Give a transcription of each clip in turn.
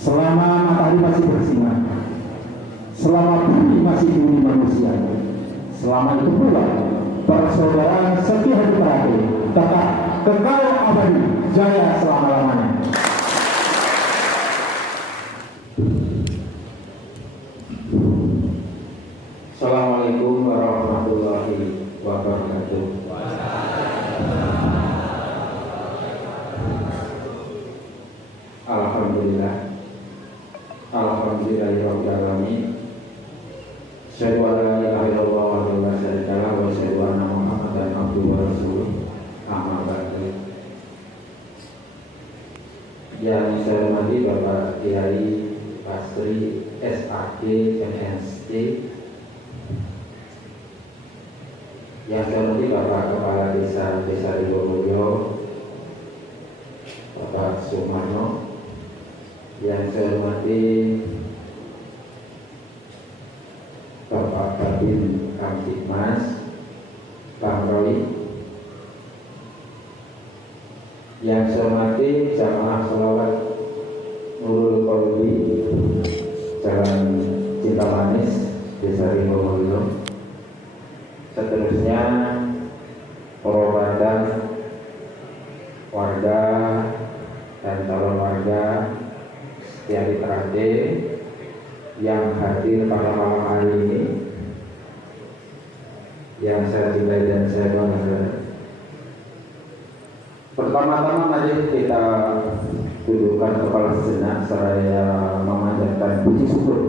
selama matahari masih bersinar, selama bumi masih bumi manusia, selama itu pula persaudaraan setia hati berhati tetap kekal abadi jaya selama-lamanya. Assalamualaikum warahmatullahi wabarakatuh. Alhamdulillah, alhamdulillahirabbil alamin. Asyhadu an la ilaha illallah wa la syarika lahu wa asyhadu anna Muhammadan abduhu wa rasuluh. Amma ba'du. Yang saya hormati Bapak Kiai Basri SAD MSc, yang saya hormati Bapak Kepala Desa Diwomulyo Bapak Sumarno, yang saya hormati Bapak Babin Kamtibmas Bang Roy, yang saya hormati jamaah sholawat Nurul Qalbi Jalan Cinta Manis Desa Diwomulyo, seterusnya perobatan warga dan calon warga setia literate yang hadir pada malam hari ini, yang saya cintai dan saya banggakan. Pertama-tama mari kita dudukkan kepala sejenak seraya memanjatkan puji syukur.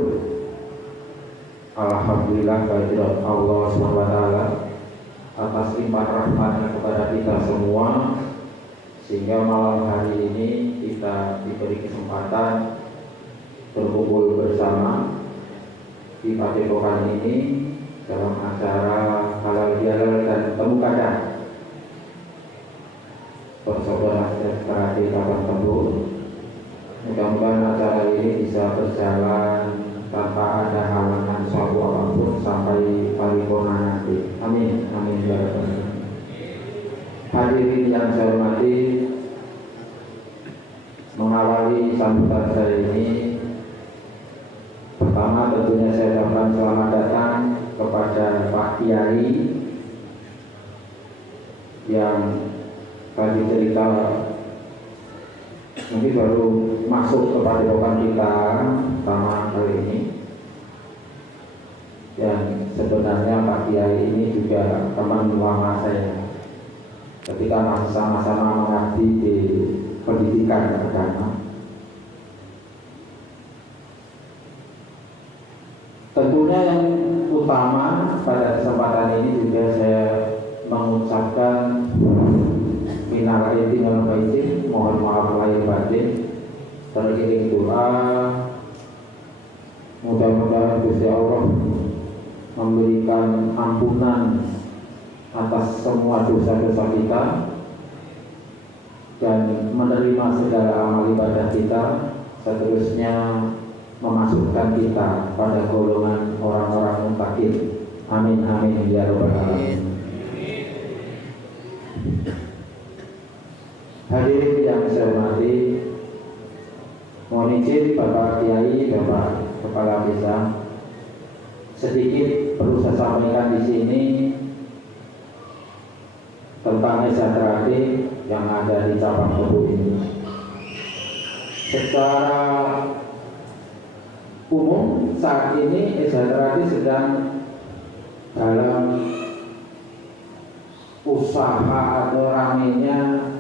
Alhamdulillah kehadirat Allah SWT atas limpah rahmatnya kepada kita semua, sehingga malam hari ini kita diberi kesempatan berkumpul bersama di padepokan ini dalam acara halal bihalal dan temu kadang persaudaraan sejahtera di kawan tembur. Mudah-mudahan acara ini bisa berjalan tanpa ada halangan suatu apapun sampai paripurna nanti. Amin, amin ya rabbal alamin. Hadirin yang saya hormati, mengawali sambutan saya ini, pertama tentunya saya ucapkan selamat datang kepada Pak Kiai yang tadi cerita mungkin baru masuk kepada padepokan kita pertama kali ini, dan sebenarnya Pak Kiai ini juga teman lama saya ketika masih sama-sama mengabdi di pendidikan agama. Tentunya yang utama pada kesempatan ini juga saya mengucapkan minal aidin wal faizin, mohon maaf lahir batin, teriring doa mudah-mudahan Gusti Allah memberikan ampunan atas semua dosa-dosa kita dan menerima segala amal ibadah kita, seterusnya memasukkan kita pada golongan orang-orang muttaqin. Amin amin ya rabbal alamin. Hadirin yang saya hormati, mohon izin Bapak Kiai, Bapak Kepala Desa, sedikit perlu saya sampaikan di sini tentang Esatrati yang ada di cabang Kebu ini. Secara umum saat ini Esatrati sedang dalam usaha atau ramenya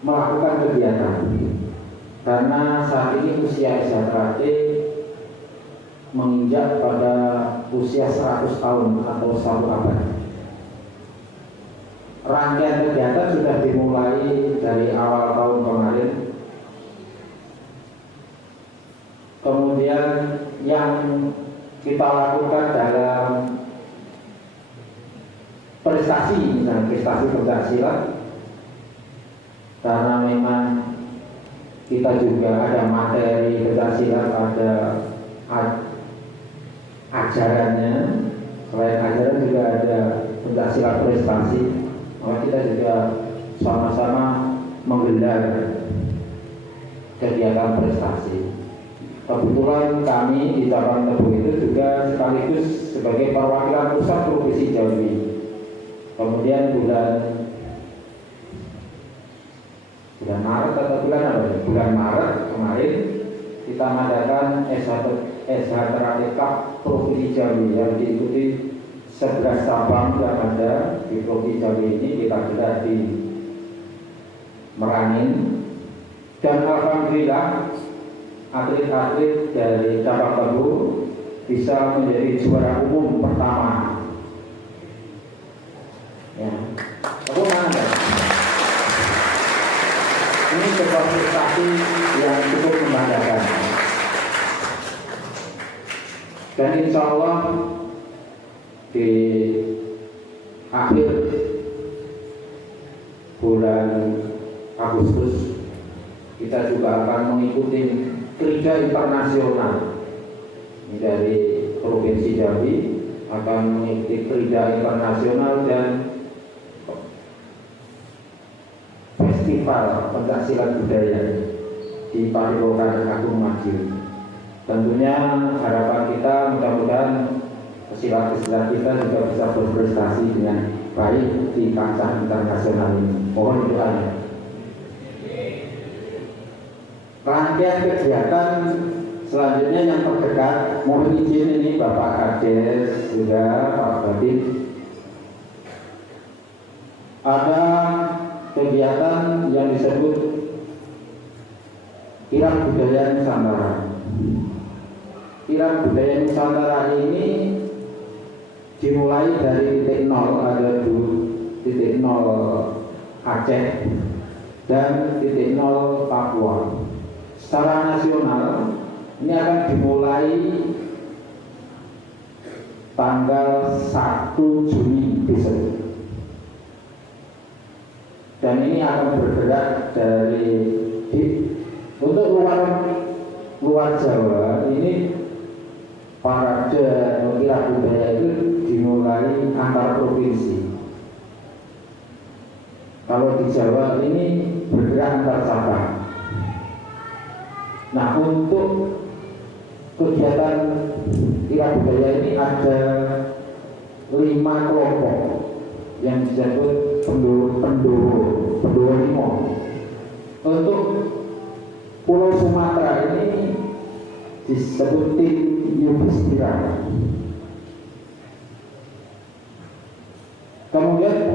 melakukan kegiatan, karena saat ini usia Esatrati menginjak pada usia 100 tahun atau 1 abad. Rangkaian kegiatan sudah dimulai dari awal tahun kemarin. Kemudian yang kita lakukan dalam prestasi, misalnya prestasi pencaksilat, karena memang kita juga ada materi pencaksilat, ada ajarannya, selain ajaran juga ada pencaksilat prestasi. Maka kita juga sama-sama menggelar kegiatan prestasi kebetulan kami di cabang Tebu itu juga sekaligus sebagai perwakilan pusat Provinsi Jambi. Kemudian bulan Maret atau bulan apa? Bulan Maret kemarin kita mengadakan SH Terakhir Cup Provinsi Jambi yang diikuti 11 cabang yang ada di Provinsi Jambi ini. Kita gelar di Merangin, dan alhamdulillah atlet-atlet dari cabang Tebu bisa menjadi juara umum pertama. Ya, tepuk tangan ya. Ini sebuah prestasi yang cukup membanggakan. Dan insya Allah di akhir bulan Agustus kita juga akan mengikuti Krida Internasional dari Provinsi Jambi, akan mengikuti Krida Internasional dan Festival Pencaksilat Budaya di Padepokan Agung Madiun. Tentunya harapan kita mudah-mudahan pesilat-pesilat kita juga bisa berprestasi dengan baik di kancah internasional ini. Mohon doanya. Rangkaian kegiatan selanjutnya yang terdekat, mohon izin ini Bapak Kades juga Pak Batin, ada kegiatan yang disebut Kirab Budaya Nusantara. Kirab Budaya Nusantara ini dimulai dari titik nol, ada titik nol Aceh dan titik nol Papua. Secara nasional ini akan dimulai tanggal 1 Juni besok, dan ini akan bergerak untuk luar Jawa. Ini parade kirab budaya itu dimulai antar provinsi. Kalau di Jawa ini bergerak antar cabang. Nah, untuk kegiatan kirab budaya ini ada 5 kelompok yang disebut pendoro 5. Untuk Pulau Sumatera ini disebut tim Yudhistira. Kemudian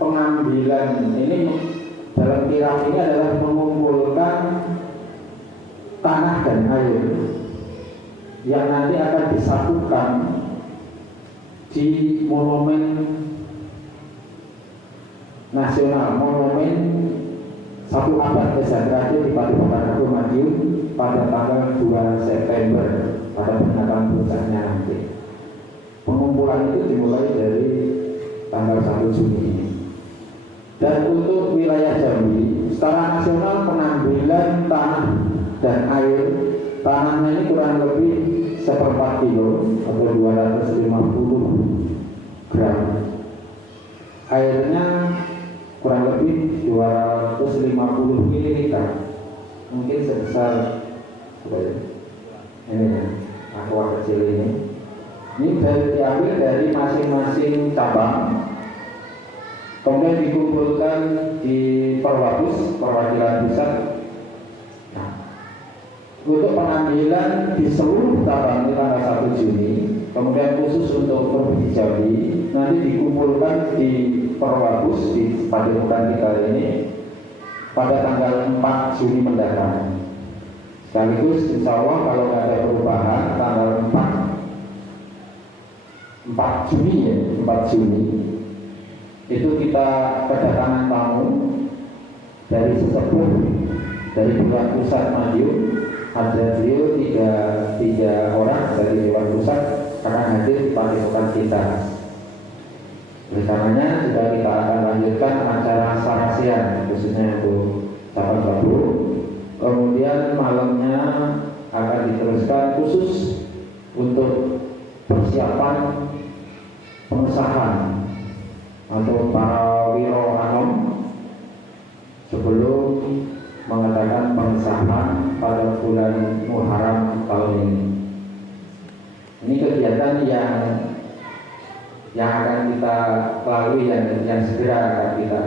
pengambilan ini dalam kirab ini adalah mengumpulkan tanah dan air yang nanti akan disatukan di monumen nasional, monumen 1 abad kesejahteraan di Padepokan Agung Madiun pada tanggal 2 September pada peringatan puncaknya nanti. Pengumpulan itu dimulai dari tanggal 1 Juni ini. Dan untuk wilayah Jambi, secara nasional pengambilan tanah dan air, tanahnya ini kurang lebih 1/4 kilo atau 250 gram. Airnya kurang lebih 250 ml, mungkin sebesar ini aqua kecil ini. Ini diambil dari masing-masing cabang, kemudian dikumpulkan di Perwabus, perwakilan pusat. Untuk pengambilan di seluruh cabang di tanggal 1 Juni, kemudian khusus untuk Provinsi Jambi nanti dikumpulkan di Perwabus di Padepokan kita ini pada tanggal 4 Juni mendatang. Sekaligus insya Allah kalau nggak ada perubahan tanggal 4 Juni ya, 4 Juni itu kita kedatangan tamu dari sesepuh dari Dewan Pusat Madiun. Ada beliau tiga orang dari Dewan Pusat akan hadir di padepokan kita. Oleh karenanya juga kita akan lanjutkan acara sarasian khususnya untuk cabang Tebu. Kemudian malamnya akan diteruskan khusus untuk persiapan pengesahan atau para wiro anom sebelum mengadakan pengesahan pada bulan Muharram tahun ini. Ini kegiatan yang akan kita lalui, yang segera akan kita.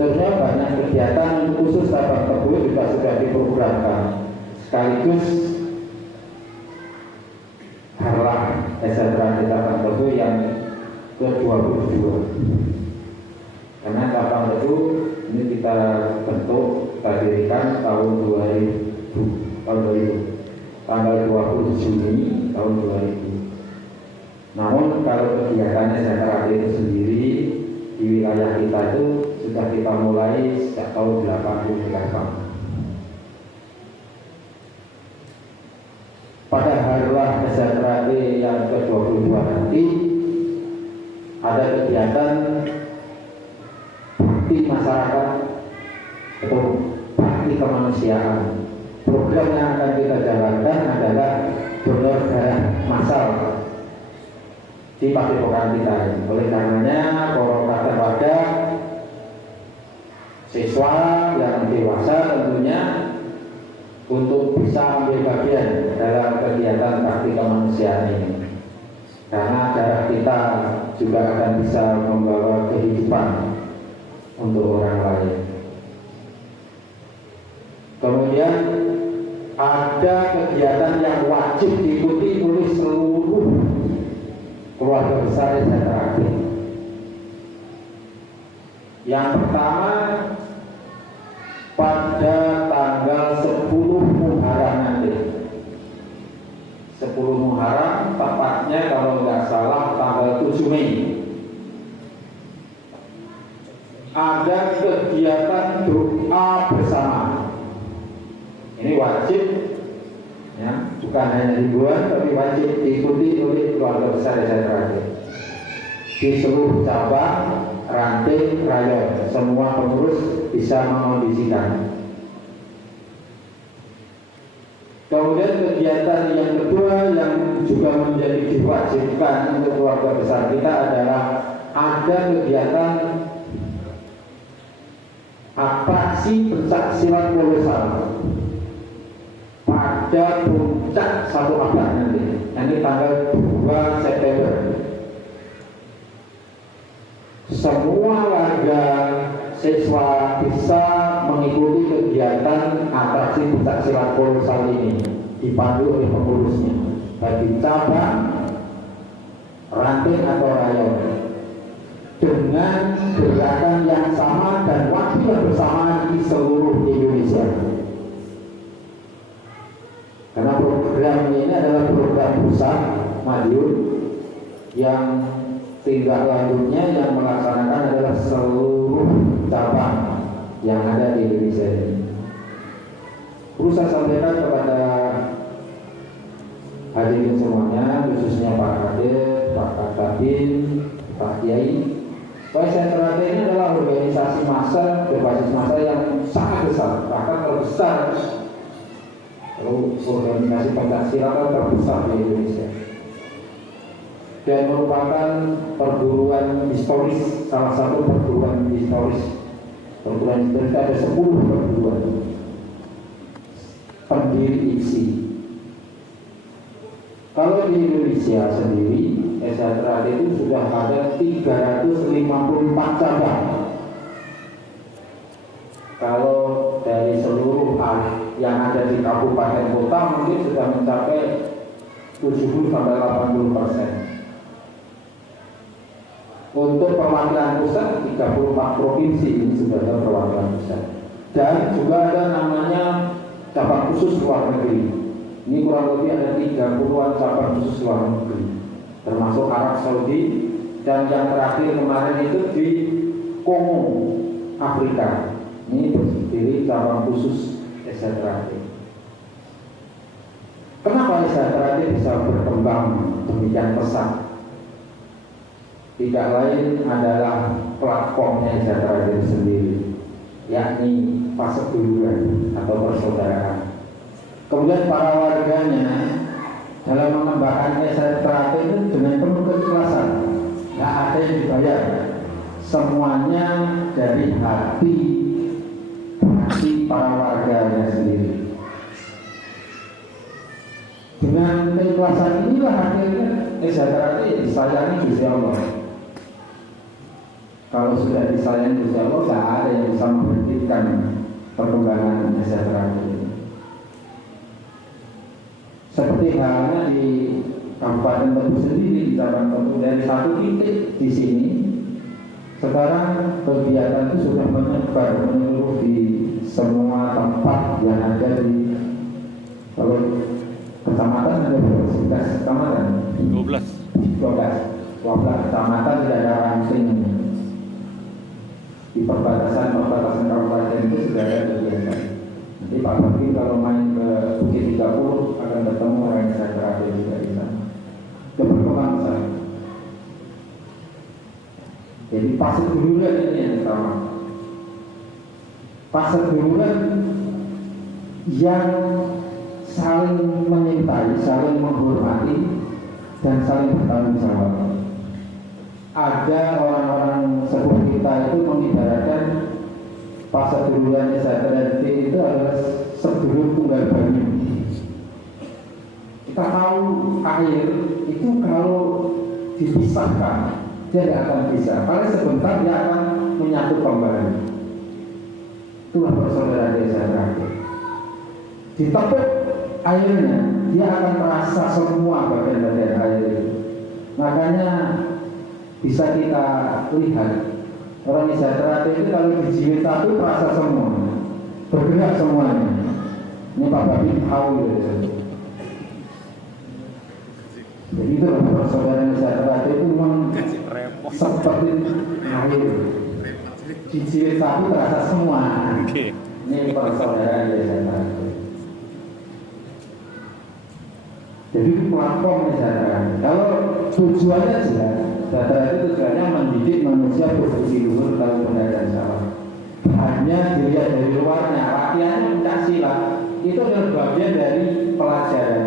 Tentunya banyak kegiatan khusus Sabang Tebu juga sudah diprogramkan, sekaligus harlah kesejahteraan di Sabang Tebu yang ke-22. Karena Sabang Tebu ini kita bentuk, kita dirikan tahun 2000, tanggal 20 Juni tahun 2000. Namun kalau kegiatannya secara itu sendiri di wilayah kita itu sudah kita mulai sejak tahun 80 ke belakang. Pada Harlah Kesejahteraan yang ke-22 nanti ada kegiatan bakti masyarakat atau bakti kemanusiaan. Program yang akan kita jalankan adalah donor darah massal di padepokan kita. Oleh karenanya, para warga, siswa yang dewasa tentunya untuk bisa ambil bagian dalam kegiatan bakti kemanusiaan ini. Karena darah kita juga akan bisa membawa kehidupan untuk orang lain. Kemudian ada kegiatan yang wajib diikuti oleh seluruh keluarga besar STRAD. Yang pertama, pada tanggal 10 Muharram nanti. 10 Muharram, tepatnya kalau nggak salah tanggal 7 Mei. Ada kegiatan doa bersama. Ini wajib, ya, bukan hanya himbauan, tapi wajib diikuti oleh keluarga besar STRAD di seluruh cabang, ranting, rayon. Semua pengurus bisa mengondisikan. Kemudian kegiatan yang kedua yang juga menjadi diwajibkan untuk keluarga besar kita adalah ada kegiatan atraksi pencak silat kolosal pada puncak 1 abad nanti tanggal 2 September. Semua warga siswa bisa mengikuti kegiatan atraksi pencak silat kolosal ini, dipandu oleh pengurusnya, baik di cabang, ranting atau rayon, dengan gerakan yang sama dan waktu yang bersamaan di seluruh Indonesia. Karena program ini adalah program pusat Madiun yang tindak lanjutnya yang melaksanakan adalah seluruh cabang yang ada di Indonesia ini. Perlu saya sampaikan kepada hadirin semuanya, khususnya Pak Kadir, Pak Kabin, Pak Kiai, bahwa STRAD ini adalah organisasi massa berbasis massa yang sangat besar, bahkan terbesar. Organisasi Pancasila terbesar di Indonesia dan merupakan perguruan historis, salah satu perguruan historis. Perguruan historis ada 10 perguruan pendiri IPSI. Kalau di Indonesia sendiri, STRAD itu sudah ada 354 cabang. Kalau dari seluruh yang ada di kabupaten kota mungkin sudah mencapai 70-80%. Untuk perwakilan pusat 34 provinsi ini sudah ada perwakilan pusat. Dan juga ada namanya cabang khusus luar negeri. Ini kurang lebih ada 30-an cabang khusus luar negeri, termasuk Arab Saudi, dan yang terakhir kemarin itu di Kongo, Afrika. Ini berdiri cabang khusus STRAD. Kenapa STRAD bisa berkembang demikian pesat? Tidak lain adalah platformnya STRAD sendiri, yakni persaudaraan atau persaudaraan. Kemudian para warganya dalam mengembangkan STRAD itu dengan penuh keikhlasan, nggak ada yang dibayar, semuanya dari hati para warganya sendiri. Dengan keikhlasan inilah akhirnya sejahtera itu disayangi Gusti Allah. Kalau sudah disayangi Gusti Allah, tidak ada yang bisa menghentikan perkembangan sejahtera ini. Seperti halnya di Kabupaten Tebu sendiri, di cabang Tebu, dari satu titik di sini, sekarang kegiatan itu sudah menyebar menyeluruh di semua tempat yang ada di, kalau kecamatan ada berapa? 11 kecamatan? 12 kecamatan tidak ada ranting. Di perbatasan kabupaten itu sudah ada kegiatan. Nanti Pak Bakri kalau main ke Bukit 30 akan bertemu orang sejahtera juga di sana. Berkembang besar. Jadi pasar gururan ini yang pertama. Pasar gururan yang saling menyintai, saling menghormati, dan saling bertanggung jawab. Ada orang-orang sepuh kita itu mengibaratkan pasar gururan sejahtera itu adalah sedulur tunggal banyu. Kita tahu air itu kalau dipisahkan dia tidak akan bisa. Paling sebentar dia akan menyatu kembali. Itulah persaudaraan sejahtera. Ditepuk airnya, dia akan terasa semua bagian-bagian air itu. Makanya bisa kita lihat orang sejahtera itu kalau dijilid satu terasa semua, bergerak semuanya. Ini Pak Babi tahu ya. Jadi itu persaudaraan sejahtera itu memang seperti air, dijilid satu terasa semua. Ini persaudaraan sejahtera. Jadi platform sejahtera. Kalau tujuannya jelas, sejahtera itu tujuannya mendidik manusia berfungsi luhur, tahu benar dan salah. Hanya dilihat dari luarnya, latihannya pencak silat itu adalah bagian dari pelajaran.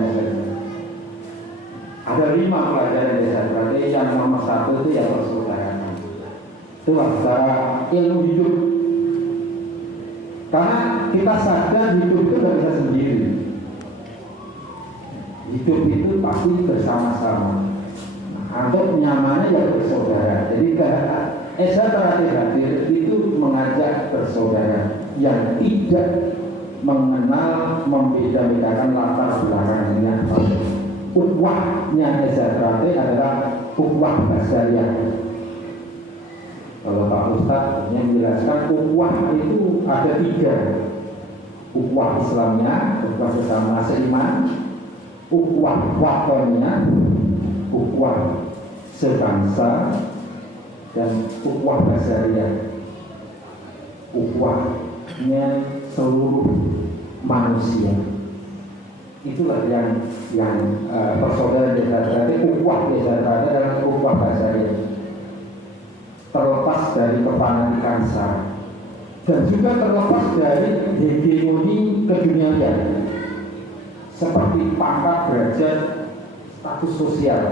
Ada 5 pelajaran sejahtera. Yang nomor 1 itu yang persaudaraan. Itu secara ilmu hidup. Karena kita sadar hidup itu tidak bisa sendiri. Hidup itu pasti bersama-sama. Untuk nyamannya ya bersaudara. Jadi sejahtera hadir itu mengajak bersaudara yang tidak mengenal membeda-bedakan latar belakangnya. Ukhuwahnya sejahtera adalah ukhuwah basyariah. Kalau Pak Ustadz yang menjelaskan ukhuwah itu ada 3. Ukhuwah Islamnya, ukhuwah sesama seiman, ukhuwah watonnya, ukhuwah sebangsa, dan ukhuwah basyariah. Ukhuwahnya seluruh manusia. Itulah yang persaudaraan sejahtera. Ukhuwah sejahtera adalah ukhuwah basyariah. Terlepas dari kefanatikan sara dan juga terlepas dari hegemoni keduniaan seperti pangkat, derajat, status sosial.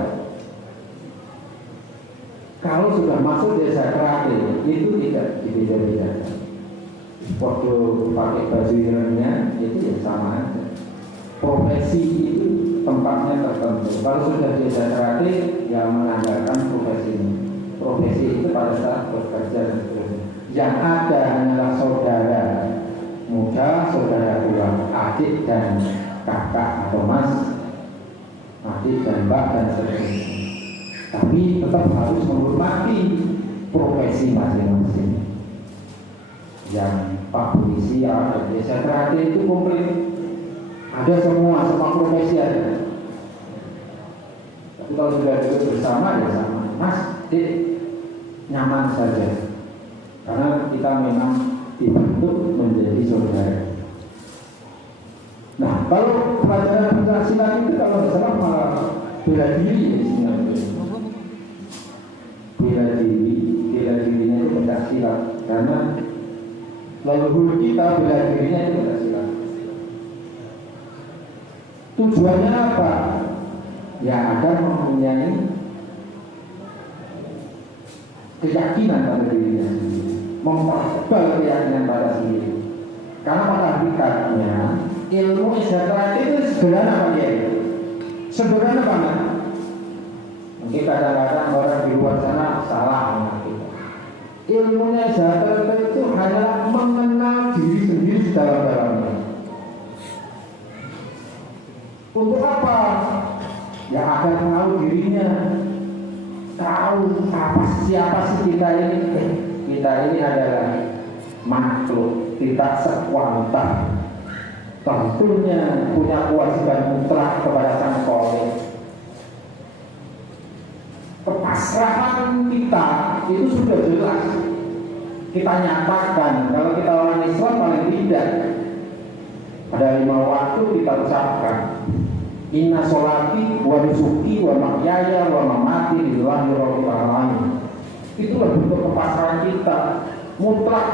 Kalau sudah masuk desa kreatif itu tidak dibeda-bedakan. Waktu pakai baju irengnya itu ya sama aja. Profesi itu tempatnya tertentu. Kalau sudah desa kreatif ya mengandalkan profesi ini. Profesi itu pada saat bekerja dan seterusnya. Yang ada hanyalah saudara muda, saudara tua, adik dan kakak atau mas, adik dan mbak dan seterusnya. Tapi tetap harus menghormati profesi masing-masing. Yang Pak Polisi ada desa kreatif itu komplit. Ada semua profesi ada. Tapi kalau sudah duduk bersama ya sama. Mas, nyaman saja karena kita memang dibentuk menjadi saudara. Nah, kalau pelajaran Pancasila itu kalau salah malah bela diri bela dirinya itu Pancasila karena leluhur kita bela dirinya itu Pancasila. Tujuannya apa? Ya agar mempunyai keyakinan pada dirinya sendiri, mempertebal keyakinan pada sendiri. Karena pada hakikatnya ilmu sejahtera itu sederhana apa dia? Sederhana banget. Mungkin kadang-kadang orang di luar sana salah mengerti. Ilmunya sejahtera itu hanyalah mengenal diri sendiri sedalam-dalamnya. Untuk apa? Ya agar tahu dirinya, tahu siapa sih kita ini. Kita ini adalah makhluk, tidak sekuantar. Tentunya punya kewajiban mutlak kepada Sang Khalik. Kepasrahan kita itu sudah jelas. Kita nyatakan kalau kita orang Islam paling tidak pada 5 waktu kita ucapkan inna sholati wa nusuki wa mahyaya wa mamati lillahi rabbil alamin. Itulah bentuk kepasrahan kita mutlak.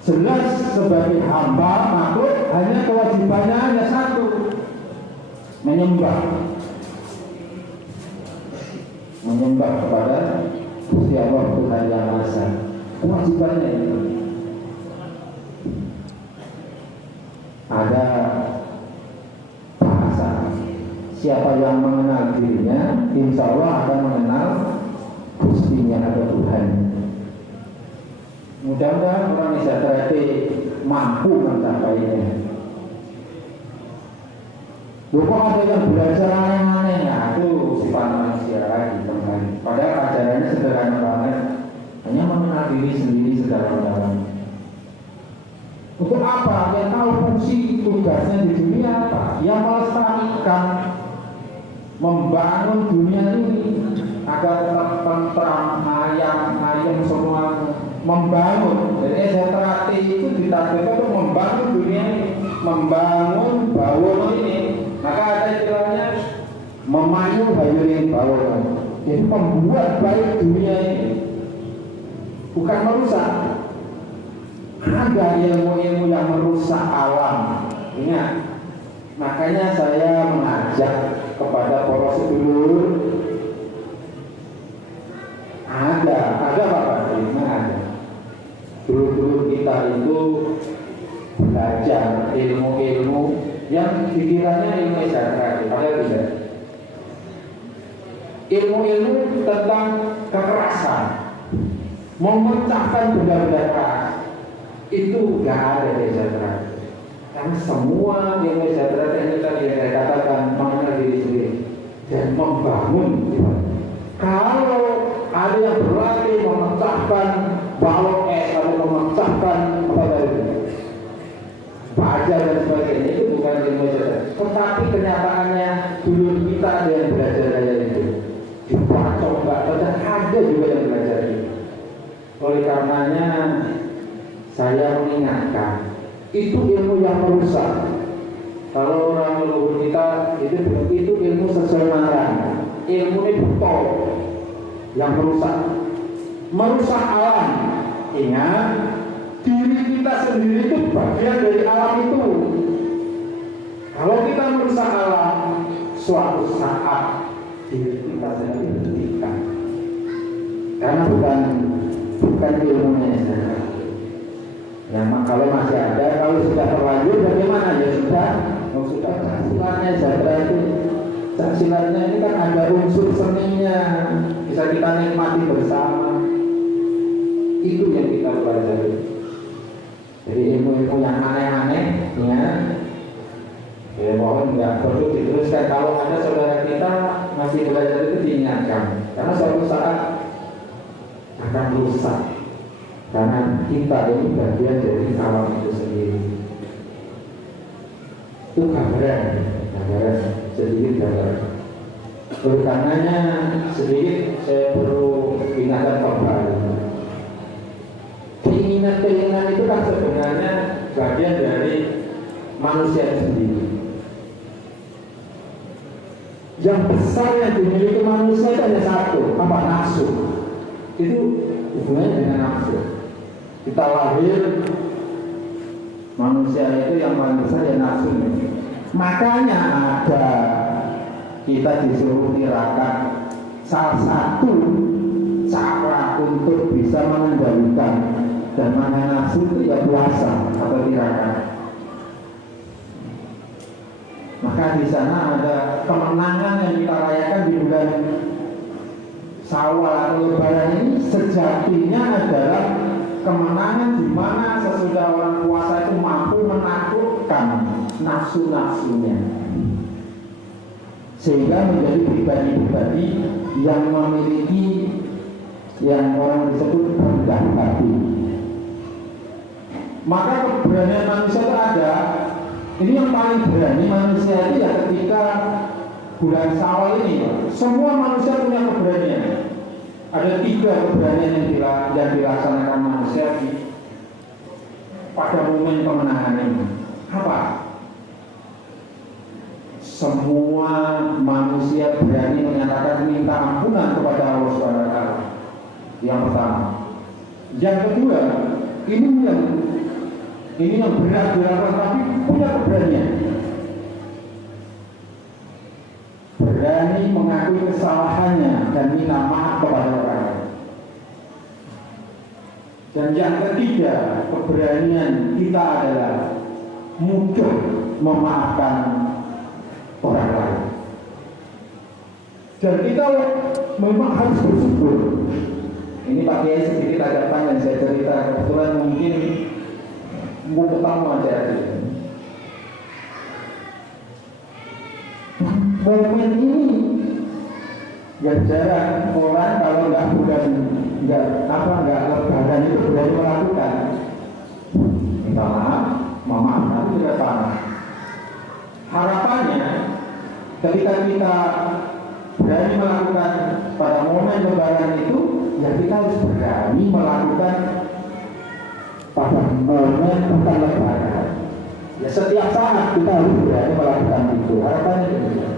Jelas sebagai hamba makhluk hanya kewajibannya hanya satu, menyembah kepada Gusti Allah Tuhan Yang Maha Esa. Kewajibannya itu. Ada bahasa, siapa yang mengenal dirinya, insya Allah akan mengenal Gustinya ada Tuhan. Mudah-mudahan orang sejahtera mampu mencapainya. Kok ada yang belajar aneh-aneh, nah itu sifat manusia lagi teman. Padahal ajarannya sederhana banget, hanya mengenal diri sendiri sedalam-dalamnya. Untuk apa? Yang tahu fungsi tugasnya di dunia apa? Yang melestarikan, membangun dunia ini agar tetap tentram, ayam semua membangun. Jadi sejahtera itu ditargetkan untuk membangun dunia ini, membangun bangun ini. Maka ada istilahnya memayu hayuring bangun. Jadi membuat baik dunia ini, bukan merusak. Ada ilmu-ilmu yang merusak alam. Ingat, makanya saya mengajak kepada para sedulur. Ada apa? Ada. Dulu kita itu belajar ilmu-ilmu yang pikirannya ilmu sejahtera, padahal tidak. Ilmu-ilmu tentang kekerasan, memecahkan benda-benda keras, itu nggak ada di sejahtera. Karena semua ilmu sejahtera ini tadi yang saya katakan mengenal diri sendiri dan membangun. Kalau ada yang berlatih memecahkan balok es atau memecahkan apa tadi, baja dan sebagainya, itu bukan ilmu sejahtera. Tetapi kenyataannya dulu kita ada yang belajar kayak itu. Coba, dan ada juga yang belajar itu. Oleh karenanya saya mengingatkan, itu ilmu yang merusak. Kalau orang leluhur kita itu ilmu sesenaran, ilmu ini betul yang merusak alam. Ingat, diri kita sendiri itu bagian dari alam itu. Kalau kita merusak alam, suatu saat diri kita sendiri dihentikan. Karena bukan ilmunya saja. Ya, kalau masih ada, kalau sudah terlanjur bagaimana? Ya sudah silatnya sejahtera itu. Silatnya ini kan ada unsur seninya, bisa kita nikmati bersama. Itu yang kita pelajari. Jadi ilmu-ilmu yang aneh-aneh, ya mohon nggak perlu diteruskan. Kalau ada saudara kita masih belajar itu diingatkan, karena suatu saat akan rusak. Karena kita ini bagian dari alam itu sendiri. Itu gambaran sedikit gambaran. Oleh karenanya sedikit saya perlu ingatkan kembali. Keinginan itu kan sebenarnya bagian dari manusia sendiri. Yang besar yang dimiliki manusia itu hanya satu, apa? Nafsu. Itu hubungannya dengan nafsu. Kita lahir, manusia itu yang paling besar ya nafsu. Makanya ada kita disuruh tirakat. Salah satu cara untuk bisa mengendalikan dan mana nafsu itu ya puasa atau tirakat. Maka di sana ada kemenangan yang kita rayakan di bulan Syawal atau Lebaran ini sejatinya adalah kemenangan di mana sesudah orang puasa itu mampu menaklukkan nafsu-nafsunya, sehingga menjadi pribadi-pribadi yang memiliki yang orang disebut rendah hati. Maka keberanian manusia itu ada. Ini yang paling berani manusia itu ya ketika bulan Syawal ini. Semua manusia punya keberanian. Ada 3 keberanian yang dilaksanakan manusia pada momen kemenangan ini. Apa? Semua manusia berani menyatakan minta ampunan kepada Allah SWT. Yang pertama. Yang kedua, ini yang berat dilakukan tapi punya keberanian. Berani mengakui kesalahannya dan minta maaf kepada orang lain. Dan yang ketiga, keberanian kita adalah mudah memaafkan orang lain. Dan kita memang harus bersyukur. Ini Pak Kiai sedikit agak panjang saya cerita, kebetulan mungkin ketemu acara ini. Momen ini yang jarang orang kalau nggak Lebaran itu berani melakukan. Minta maaf, memaafkan juga sama. Harapannya ketika kita berani melakukan pada momen Lebaran itu, ya kita harus berani melakukan pada momen bukan Lebaran. Ya setiap saat kita harus berani melakukan itu. Harapannya demikian.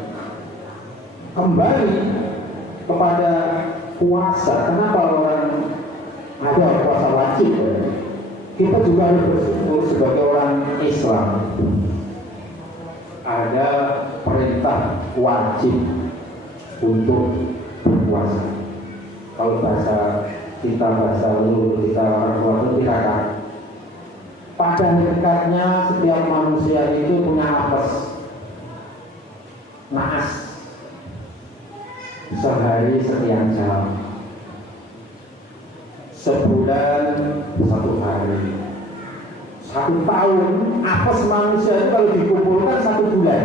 Kembali kepada puasa. Kenapa orang ada puasa wajib? Kita juga harus bersyukur sebagai orang Islam. Ada perintah wajib untuk berpuasa. Kalau bahasa leluhur kita orang tua itu tirakat. Pada hakikatnya setiap manusia itu punya apes, naas, sehari sekian jam, sebulan 1 hari, 1 tahun. Apes manusia itu kalau dikumpulkan 1 bulan.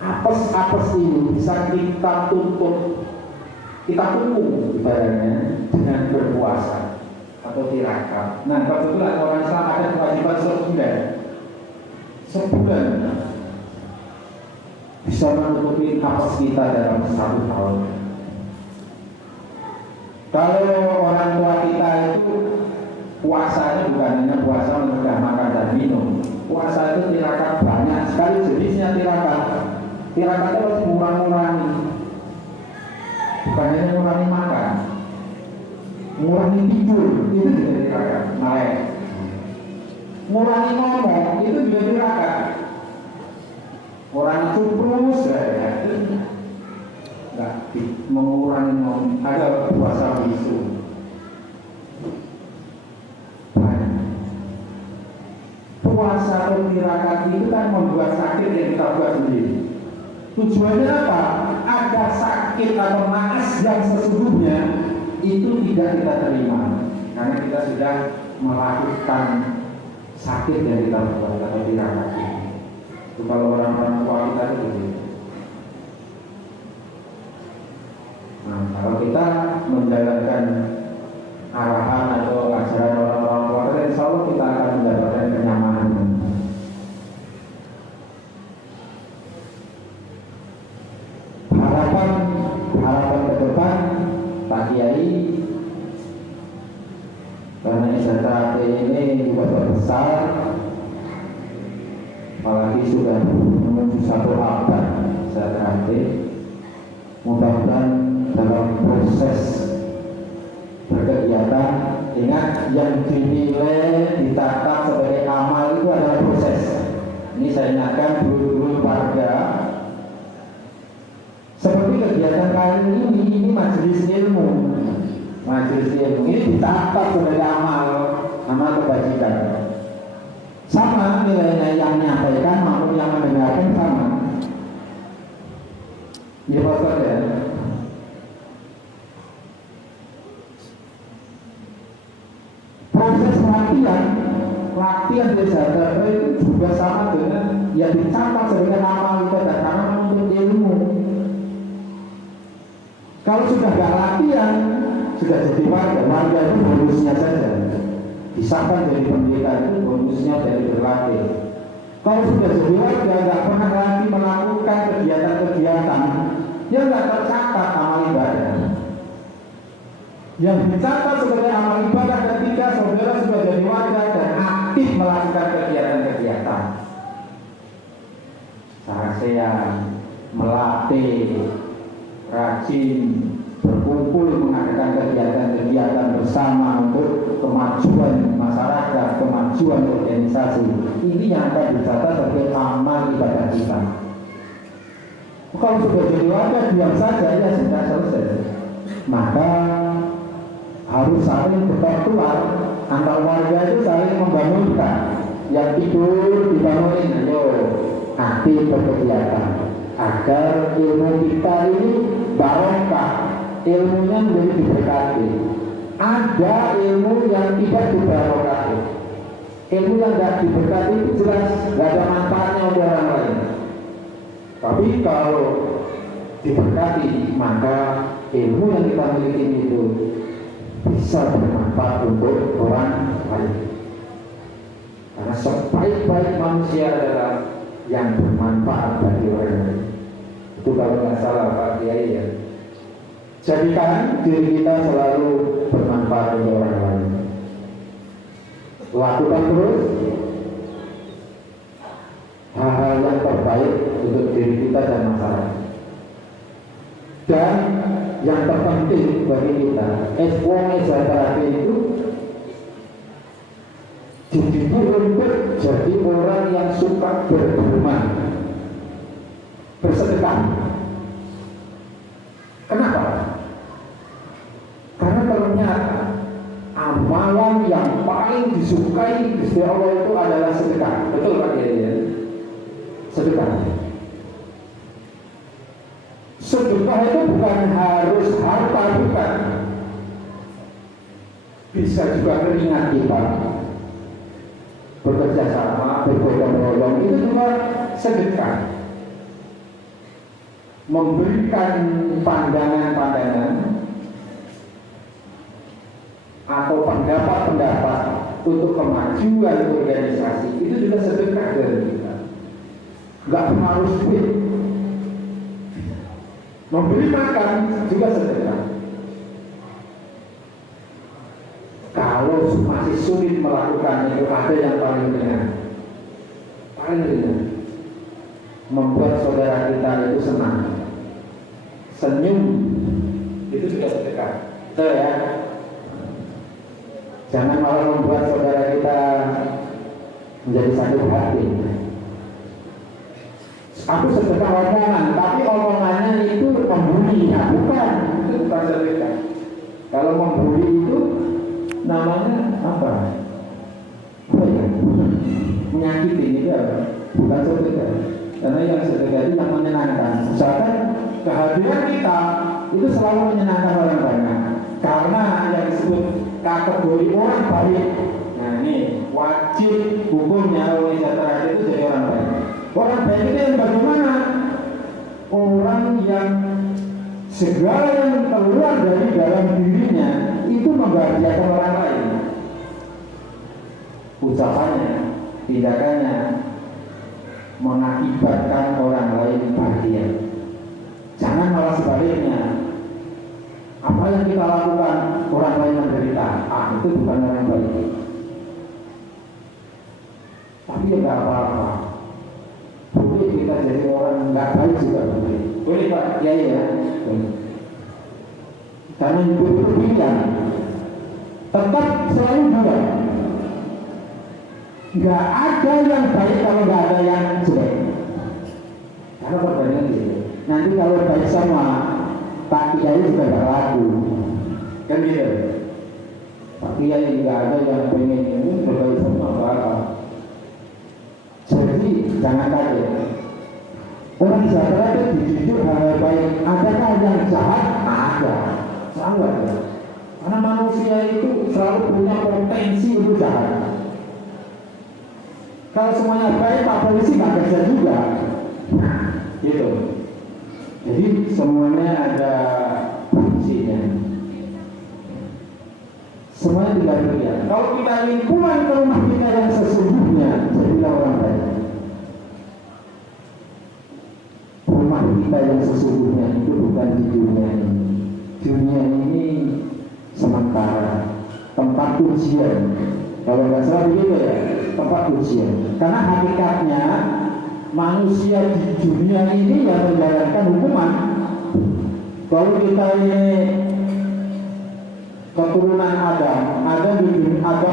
Apes ini bisa kita tutup, kita tunggu ibaratnya dengan berpuasa atau tirakat. Nah, kebetulan orang Islam ada kewajiban sebulan bisa menutupi apes kita dalam 1 tahun. Kalau orang tua kita itu puasanya bukan hanya puasa mencegah makan dan minum. Puasa itu tirakat banyak sekali jenisnya tirakat. Tirakatnya harus mengurangi, bukan hanya mengurangi makan, mengurangi tidur, itu juga tirakat. Mengurangi ngomong, itu juga tirakat. Orang cuprus ya, nggak mengurangi ngomong. Ada puasa bisu. Puasa atau tirakat itu kan membuat sakit yang kita buat sendiri. Tujuannya apa? Agar sakit atau naas yang sesungguhnya itu tidak kita terima, karena kita sudah melakukan sakit yang kita buat atau tirakat. Itu kalau orang-orang tua kita itu begitu. Nah, kalau kita menjalankan arahan atau ajaran orang-orang tua kita, insya Allah kita akan mendapatkan kenyamanan. Harapan ke depan Pak Kiai, karena STAT ini juga besar, apalagi sudah menuju 1 abad STAT. Mudah-mudahan dalam proses berkegiatan, ingat yang dinilai dicatat sebagai amal itu adalah proses. Ini saya ingatkan dulu warga. Seperti kegiatan kali ini majelis ilmu. majelis ilmu ini dicatat sebagai amal kebajikan. Sama nilainya yang menyampaikan maupun yang mendengarkan sama. Ya Pak ya. Proses latihan belajar itu juga sama dengan yang dicatat sebagai amal ibadah karena menuntut ilmu. Kalau sudah gak latihan, sudah jadi warga itu bonusnya saja. Disahkan jadi pendeta itu bonusnya dari berlatih. Kalau sudah jadi warga gak pernah lagi melakukan kegiatan-kegiatan yang gak tercatat amal ibadah. Yang dicatat sebagai amal ibadah ketika saudara sudah jadi warga dan aktif melakukan kegiatan-kegiatan. Sarasean, melatih, rajin, berkumpul mengadakan kegiatan-kegiatan bersama untuk kemajuan masyarakat, kemajuan organisasi. Ini yang akan dicatat sebagai amal ibadah kita. Kalau sudah jadi warga diam saja ya sudah selesai. Maka harus saling bertukar antar warga itu saling membangunkan. Yang tidur dibangunin, ayo aktif berkegiatan agar ilmu kita ini barokah, ilmunya menjadi diberkati. Ada ilmu yang tidak diberkati, ilmu yang tidak diberkati itu jelas tidak ada manfaatnya untuk orang lain. Tapi kalau diberkati maka ilmu yang kita miliki itu bisa bermanfaat untuk orang lain. Karena sebaik-baik manusia adalah yang bermanfaat bagi orang lain. Itu kalau nggak salah Pak Kiai ya. Jadikan diri kita selalu bermanfaat untuk orang lain. Lakukan terus hal-hal yang terbaik untuk diri kita dan masyarakat. Dan yang terpenting bagi kita, itu dididik untuk jadi orang yang suka berderma, bersedekah. Kenapa? Karena ternyata amalan yang paling disukai Gusti Allah itu adalah sedekah. Betul Pak ya? Sedekah. Sedekah itu bukan harus harta, bukan. Bisa juga keringat kita, bekerja sama, bergotong royong, itu juga sedekah. Memberikan pandangan-pandangan atau pendapat-pendapat untuk kemajuan organisasi, itu juga sedekah dari kita. Gak harus duit. Memberi makan juga sedekah. Kalau masih sulit melakukan itu, ada yang paling ringan. Paling ringan, membuat saudara kita itu senang, senyum, itu juga sedekah. Betul ya? Jangan malah membuat saudara kita menjadi sakit hati. Aku sedekah omongan, tapi omongannya itu membuli, ya bukan, itu bukan sedekah. Kalau membuli itu namanya apa? Apa ya? Menyakiti itu apa? Bukan sedekah. Karena yang sedekah itu yang menyenangkan. Misalkan kehadiran kita itu selalu menyenangkan orang banyak. Karena yang disebut kategori orang baik. Nah ini wajib hukumnya oleh sejahtera itu jadi orang baik. Orang baik itu yang bagaimana? Orang yang segala yang keluar dari dalam dirinya itu membahagiakan orang lain. Ucapannya, tindakannya mengakibatkan orang lain bahagia. Jangan malah sebaliknya. Apa yang kita lakukan orang lain menderita, itu bukan orang baik. Tapi ya nggak apa-apa. Boleh kita jadi orang nggak baik juga boleh. Boleh Pak, ya. Boleh. Karena hidup itu pilihan. Tetap selalu dua. Nggak ada yang baik kalau nggak ada yang jelek. Karena perbandingan gitu. Nanti kalau baik sama Pak Kiai juga nggak laku. kan gitu. Pak Kiai juga ada yang pengen berbagi sama apa. Jadi jangan kaget. Orang sejahtera itu dijujur hal baik. Adakah yang jahat? Ada, selalu ada. Karena manusia itu selalu punya potensi untuk jahat. Kalau semuanya baik, Pak Polisi nggak kerja juga. Nah, gitu. Jadi semuanya ada fungsinya. Semuanya tidak dilihat. Kalau kita ingin pulang ke rumah kita yang sesungguhnya, jadilah orang baik. Rumah kita yang sesungguhnya itu bukan di dunia ini. Dunia ini sementara, tempat ujian. Kalau nggak salah begitu ya, tempat ujian. Karena hakikatnya manusia di dunia ini yang menjalankan hukuman. Kalau kita ini keturunan Adam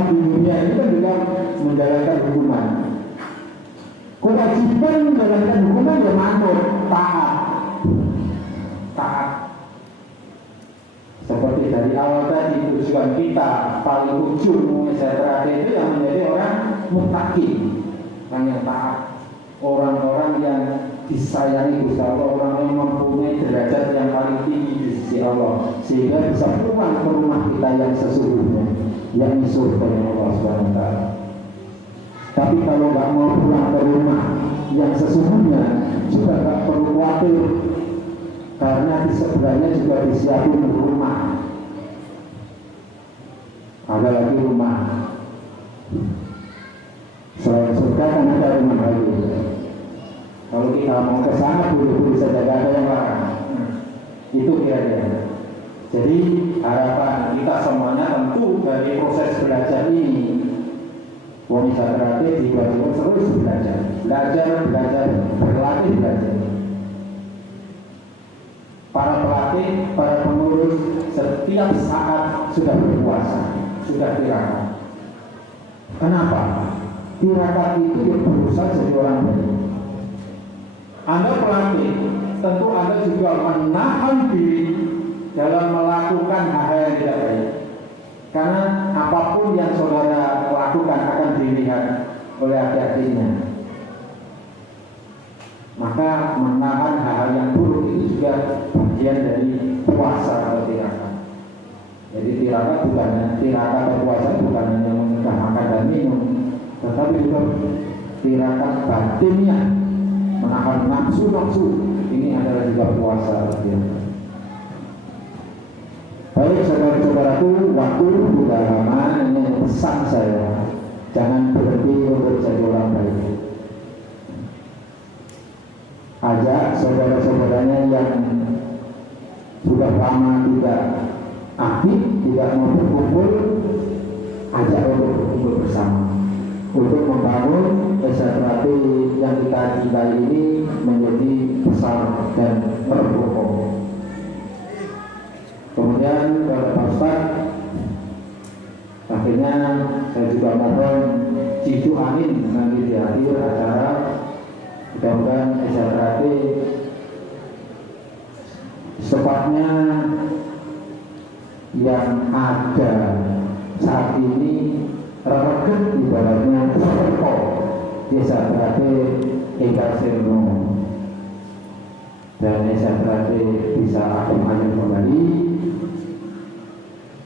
di dunia ini kan juga menjalankan hukuman. Kewajiban menjalankan hukuman ya manut, taat. Seperti dari awal tadi tujuan kita paling ujung sejahtera itu yang menjadi orang muttaqi, orang yang taat, orang-orang yang disayangi Gusti Allah, orang yang mempunyai derajat yang paling tinggi di sisi Allah, sehingga bisa pulang ke rumah kita yang sesungguhnya, yang surga Allah Subhanahu wa Ta'ala. Tapi kalau nggak mau pulang ke rumah yang sesungguhnya, juga nggak perlu khawatir, karena di sebelahnya juga disiapin rumah. Ada lagi rumah. Selain surga kan ada rumah lagi. Kalau kita mau ke sana boleh saja, tidak ada yang larang. Itu kira-kira. Jadi harapan kita semuanya tentu dari proses belajar ini, wong sejahtera diwajibkan terus belajar, berlatih belajar. Para pelatih, para pengurus setiap saat sudah berpuasa, sudah tirakat. Kenapa? Tirakat itu yang berusaha jadi orang baik. Anda pelatih, tentu Anda juga menahan diri dalam melakukan hal-hal yang tidak baik. Karena apapun yang saudara lakukan akan dilihat oleh adik-adiknya. Maka menahan hal-hal yang buruk itu juga bagian dari puasa atau tirakat. Jadi tirakat atau puasa bukan hanya mencegah makan dan minum, tetapi juga tirakat batinnya, menahan nafsu. Ini adalah juga puasa. Baik saudara-saudaraku, waktu sudah lama. Ini pesan saya, jangan berhenti untuk jadi orang baik. Ajak saudara-saudaranya yang sudah lama tidak aktif, tidak mau berkumpul, ajak untuk berkumpul bersama, untuk membangun sejahtera yang kita cintai ini menjadi besar dan terkokoh. Kemudian Pak Ustadz, akhirnya saya juga mohon cicu angin nanti di akhir acara. Mudah-mudahan sejahtera sepatnya yang ada saat ini reget ibaratnya seperti sejahtera ingkang sirno, dan sejahtera bisa adem-adem kembali,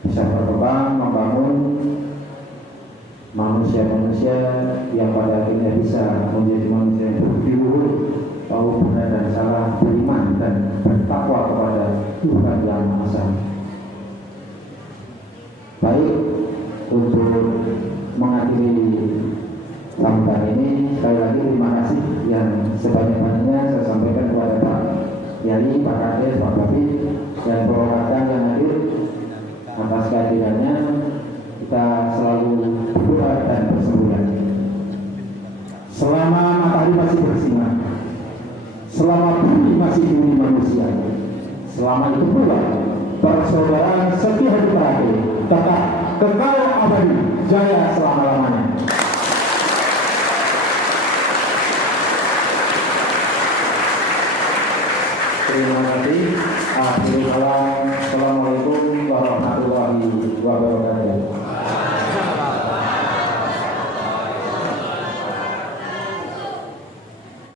bisa berkembang, membangun manusia-manusia yang pada akhirnya bisa menjadi manusia yang berfigur, tahu benar dan salah, beriman dan bertakwa kepada Tuhan Yang Maha Esa. Baik, untuk mengakhiri sambutan ini, sekali lagi terima kasih yang sebanyak-banyaknya saya sampaikan kepada Pak Yali, Pak Kades, Pak Babit, dan perwakilan yang hadir. Atas kehadirannya kita selalu berdoa dan berseruan. Selama matahari masih bersinar, selama bumi masih bumi manusia, selama itu pula persaudaraan setia hati tetap kekal abadi, jaya selama-lamanya. Terima kasih. Assalamualaikum warahmatullahi wabarakatuh.